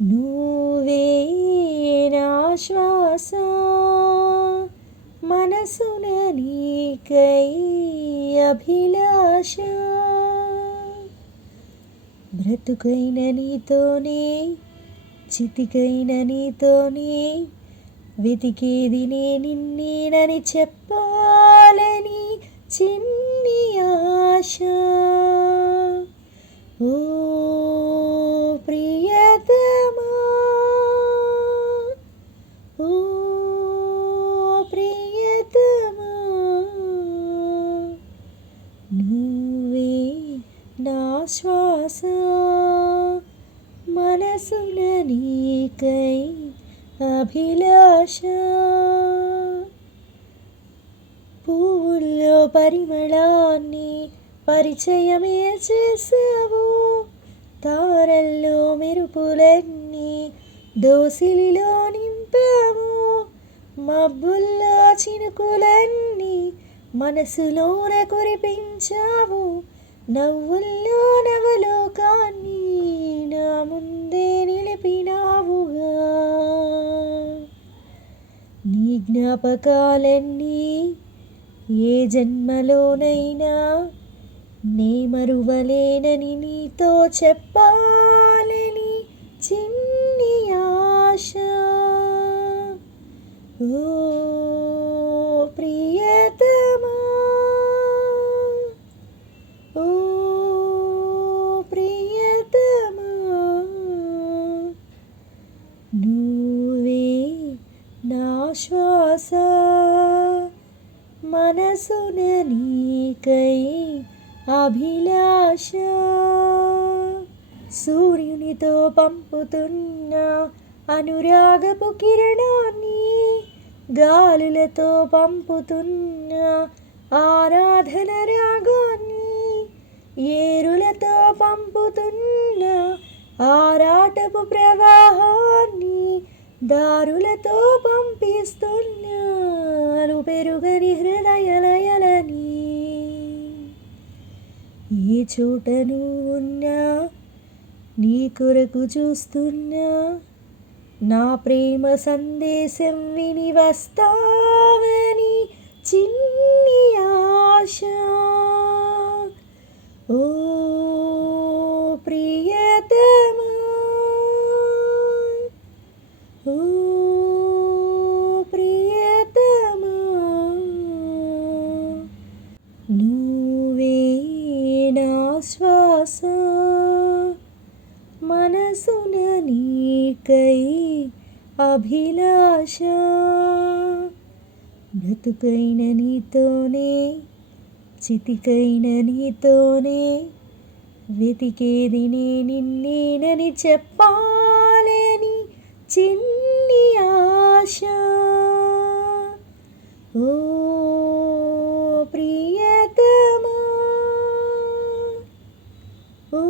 నువ్వే నా శ్వాస మనసున నీకై అభిలాష బ్రతుకైన నీతోనే చితికైన నీతోనే వెతికేది నే నిన్నేనని చెప్పాలని చిన్ని ఆశ. ఓ ప్రియతమా, ఓ ప్రియతమా, నువ్వే నా శ్వాస మనసున నీకై అభిలాష. పువ్వుల్లో పరిమళాన్ని పరిచయమే చేసావు, తారల్లో మెరుపులన్నీ దోసిలిలో నింపావు, మబ్బుల్లో చినుకులన్నీ మనసులోన కురిపించావు, నవ్వుల్లో నవలోకాన్ని నా ముందే నిలిపినావుగా. నీ జ్ఞాపకాలన్నీ ఏ జన్మలోనైనా నే మరువలేనని నీతో చెప్పాలని చిన్ని ఆశ. ఓ ప్రియతమా, ఓ ప్రియతమా, నువ్వే నా శ్వాస మనసున నీకై అభిలాష. సూర్యునితో పంపుతున్న అనురాగపు కిరణాన్ని, గాలులతో పంపుతున్న ఆరాధన రాగాన్ని, ఏరులతో పంపుతున్న ఆరాటపు ప్రవాహాన్ని, దారులతో పంపిస్తున్నాను పెరుగని హృదయలయలని. ఏ చోట నువ్వున్నా నీ కొరకు చూస్తున్నా, నా ప్రేమ సందేశం విని వస్తావని చిన్ని ఆశ. ఓ ప్రియతమా, ఓ ప్రియతమా, నువ్వే నా శ్వాస మనసున నీకై అభిలాష. బ్రతుకైన నీతోనే చితికైన నీతోనే వెతికేది నే నిన్నేనని చెప్పాలని చిన్ని ఆశ. ఓ ప్రియతమా, ఓ